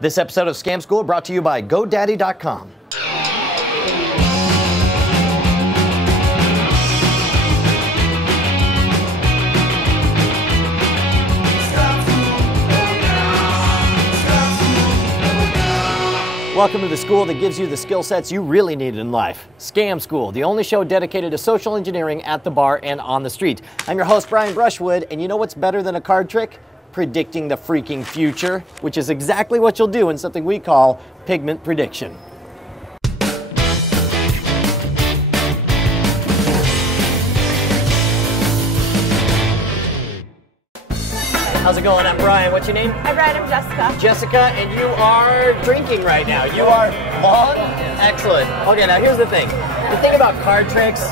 This episode of Scam School brought to you by GoDaddy.com. Welcome to the school that gives you the skill sets you really need in life. Scam School, the only show dedicated to social engineering at the bar and on the street. I'm your host, Brian Brushwood, and you know what's better than a card trick? Predicting the freaking future, which is exactly what you'll do in something we call Pigment Prediction. How's it going? I'm Brian. What's your name? Hi Brian, I'm Jessica. Jessica, and you are drinking right now. You are on? Excellent. Okay, now here's the thing. The thing about card tricks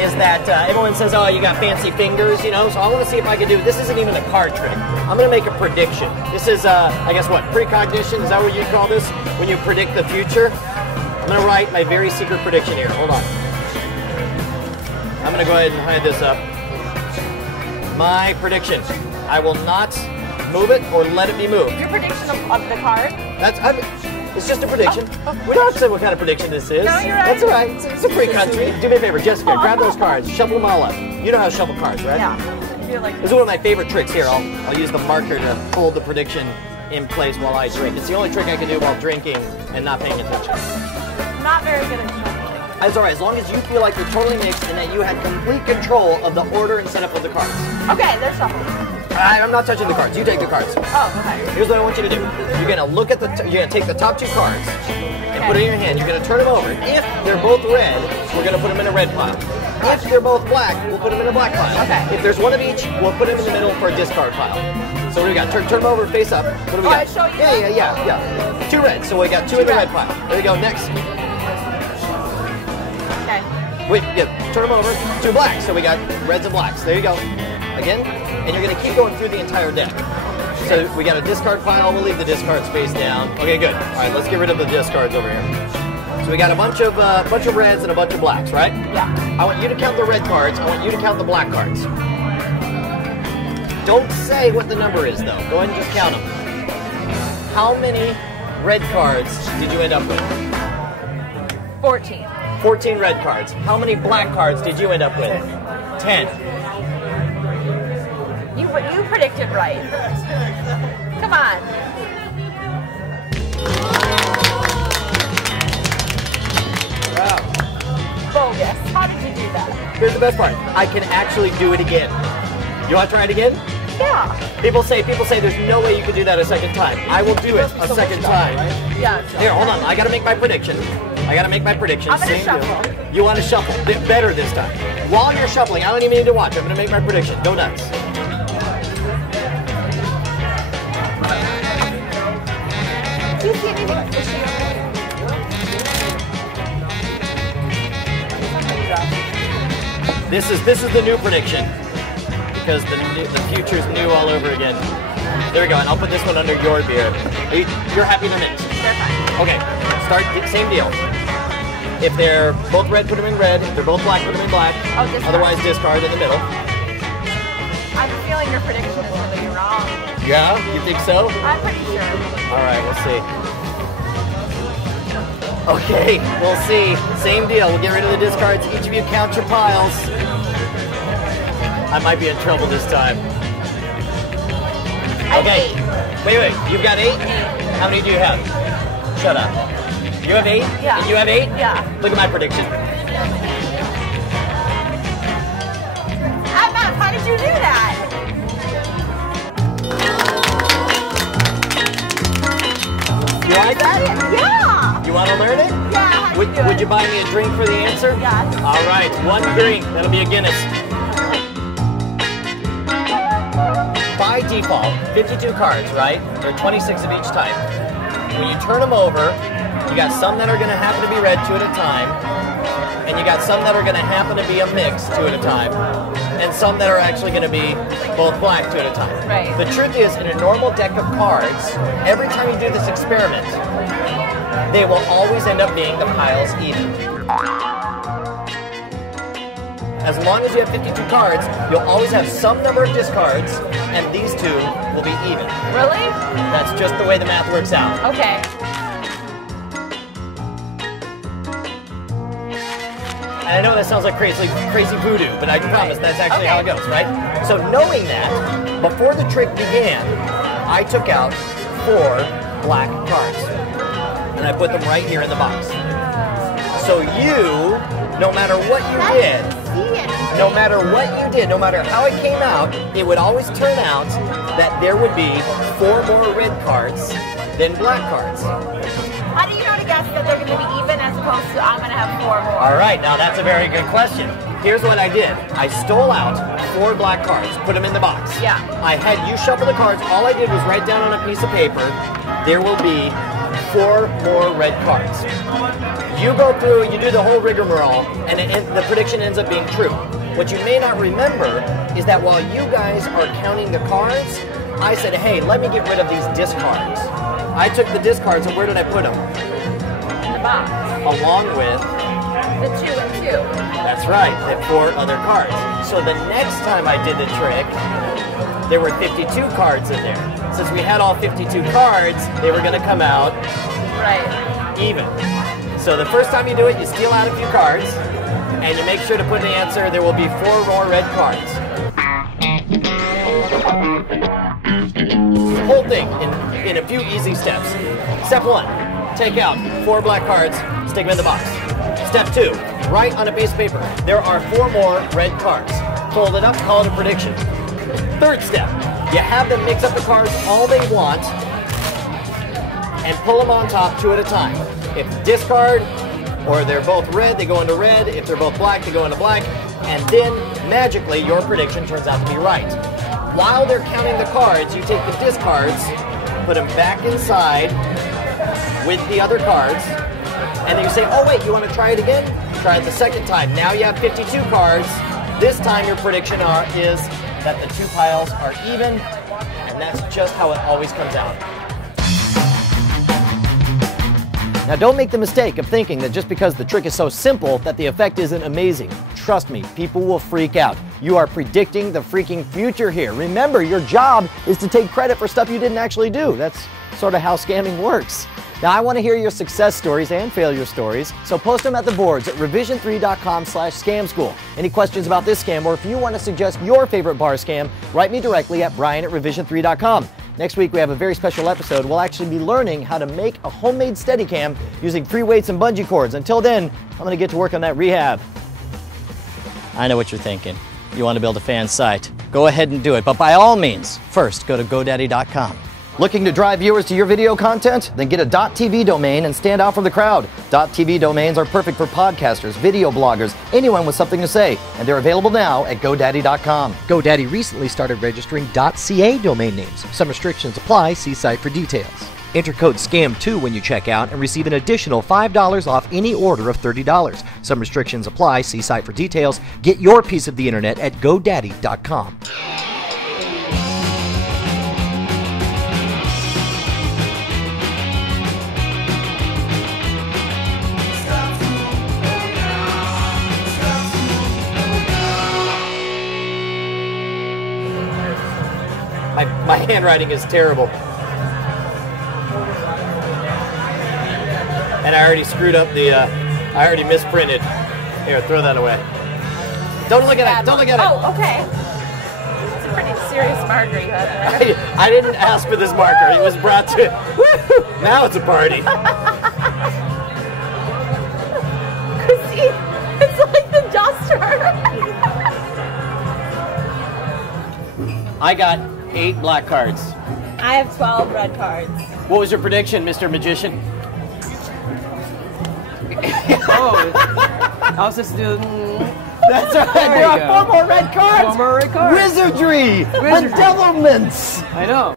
is that everyone says, oh, you got fancy fingers, you know, so I want to see if I can do, this isn't even a card trick. I'm going to make a prediction. This is, I guess what, precognition? Is that what you call this? When you predict the future? I'm going to write my very secret prediction here. Hold on. I'm going to go ahead and hide this up. My prediction. I will not move it or let it be moved. Your prediction of the card? It's just a prediction. We don't have to say what kind of prediction this is. No, you're right. That's all right. It's a free country. Do me a favor, Jessica, grab those cards, shuffle them all up. You know how to shuffle cards, right? Yeah. I feel like this is one of my favorite tricks. Here, I'll use the marker to hold the prediction in place while I drink. It's the only trick I can do while drinking and not paying attention. Not very good at shuffling. That's all right, as long as you feel like you're totally mixed and that you have complete control of the order and setup of the cards. Okay, they're shuffled. I'm not touching the cards. You take the cards. Oh, okay. Here's what I want you to do. You're gonna look at you're gonna take the top two cards and put it in your hand. You're gonna turn them over. If they're both red, we're gonna put them in a red pile. If they're both black, we'll put them in a black pile. Okay. If there's one of each, we'll put them in the middle for a discard pile. So what do we got? Turn them over, face up. What do we got? I show you. Yeah. Two reds. So we got two in the red pile. There you go. Next. Okay. Wait, yeah. Turn them over. Two blacks. So we got reds and blacks. There you go. Again. And you're going to keep going through the entire deck. So we got a discard pile. We'll leave the discards face down. Okay, good. All right, let's get rid of the discards over here. So we got a bunch of reds and a bunch of blacks, right? Yeah. I want you to count the red cards. I want you to count the black cards. Don't say what the number is, though. Go ahead and just count them. How many red cards did you end up with? 14. 14 red cards. How many black cards did you end up with? 10. You predicted right. Come on. Wow. Bogus. How did you do that? Here's the best part. I can actually do it again. You want to try it again? Yeah. People say there's no way you can do that a second time. I will do it a second time. Yeah. Here, hold on. I got to make my prediction. I'm going to shuffle. You want to shuffle. Better this time. While you're shuffling, I don't even need to watch. I'm going to make my prediction. Go nuts. Do you see anything fishy? This is the new prediction because the future's new all over again. There we go, and I'll put this one under your beer. You're happy they're mixed? They're fine. Okay, same deal. If they're both red, put them in red. If they're both black, put them in black. Oh, discard. Otherwise, discard in the middle. I'm feeling your prediction is going to be wrong. Yeah? You think so? I'm pretty sure. All right, we'll see. Okay, we'll see. Same deal. We'll get rid of the discards. Each of you count your piles. I might be in trouble this time. Okay. Wait. You've got 8? How many do you have? Shut up. You have 8? Yeah. And you have 8? Yeah. Look at my prediction. How did you do that? You like that? Yeah. You want to learn it? Yeah. Would you buy me a drink for the answer? Yes. All right, 1 drink. That'll be a Guinness. By default, 52 cards, right? There are 26 of each type. When you turn them over, you got some that are going to happen to be red 2 at a time, and you got some that are going to happen to be a mix 2 at a time, and some that are actually going to be both black 2 at a time. Right. The truth is, in a normal deck of cards, every time you do this experiment, they will always end up being the piles even. As long as you have 52 cards, you'll always have some number of discards and these two will be even. Really? That's just the way the math works out. Okay. And I know that sounds like crazy voodoo, but I promise that's actually how it goes, right? So knowing that, before the trick began, I took out 4 black cards. And I put them right here in the box. So you, no matter what you did, no matter what you did, no matter how it came out, it would always turn out that there would be 4 more red cards than black cards. How do you know to guess that they're going to be even as opposed to I'm going to have 4 more? All right, now that's a very good question. Here's what I did. I stole out 4 black cards, put them in the box. Yeah. I had you shuffle the cards. All I did was write down on a piece of paper, there will be 4 more red cards. You go through, you do the whole rigmarole, and the prediction ends up being true. What you may not remember is that while you guys are counting the cards, I said, hey, let me get rid of these discards. I took the discards, and where did I put them? In the box. Along with The 2 and 2. That's right, the 4 other cards. So the next time I did the trick, there were 52 cards in there. Since we had all 52 cards, they were going to come out even. So the first time you do it, you steal out a few cards, and you make sure to put in the answer, there will be 4 more red cards. Whole thing in a few easy steps. Step 1, take out 4 black cards, stick them in the box. Step 2, write on a piece of paper, there are 4 more red cards. Fold it up, call it a prediction. Third step, you have them mix up the cards all they want and pull them on top 2 at a time. If discard or they're both red, they go into red. If they're both black, they go into black. And then magically your prediction turns out to be right. While they're counting the cards, you take the discards, put them back inside with the other cards, and then you say, oh wait, you want to try it again? Try it the second time. Now you have 52 cards. This time your prediction is that the 2 piles are even, and that's just how it always comes out. Now don't make the mistake of thinking that just because the trick is so simple that the effect isn't amazing. Trust me, people will freak out. You are predicting the freaking future here. Remember, your job is to take credit for stuff you didn't actually do. That's sort of how scamming works. Now I want to hear your success stories and failure stories, so post them at the boards at revision3.com/scamschool. Any questions about this scam, or if you want to suggest your favorite bar scam, write me directly at brian@revision3.com. Next week we have a very special episode. We'll actually be learning how to make a homemade Steadicam using free weights and bungee cords. Until then, I'm going to get to work on that rehab. I know what you're thinking. You want to build a fan site. Go ahead and do it, but by all means, first go to GoDaddy.com. Looking to drive viewers to your video content? Then get a .tv domain and stand out from the crowd. .tv domains are perfect for podcasters, video bloggers, anyone with something to say, and they're available now at GoDaddy.com. GoDaddy recently started registering .ca domain names. Some restrictions apply. See site for details. Enter code SCAM2 when you check out and receive an additional $5 off any order of $30. Some restrictions apply. See site for details. Get your piece of the internet at GoDaddy.com. My handwriting is terrible. And I already screwed up the, I already misprinted. Here, throw that away. Don't look at it, don't look at it. Oh, okay. It's a pretty serious marker you had there. I didn't ask for this marker. It was brought to, woo, now it's a party. Chrissy, it's like the duster. I got 8 black cards. I have 12 red cards. What was your prediction, Mr. Magician? I was just doing. That's right. There are 4 more red cards. 4 more red cards. Wizardry. Bedevilments. I know.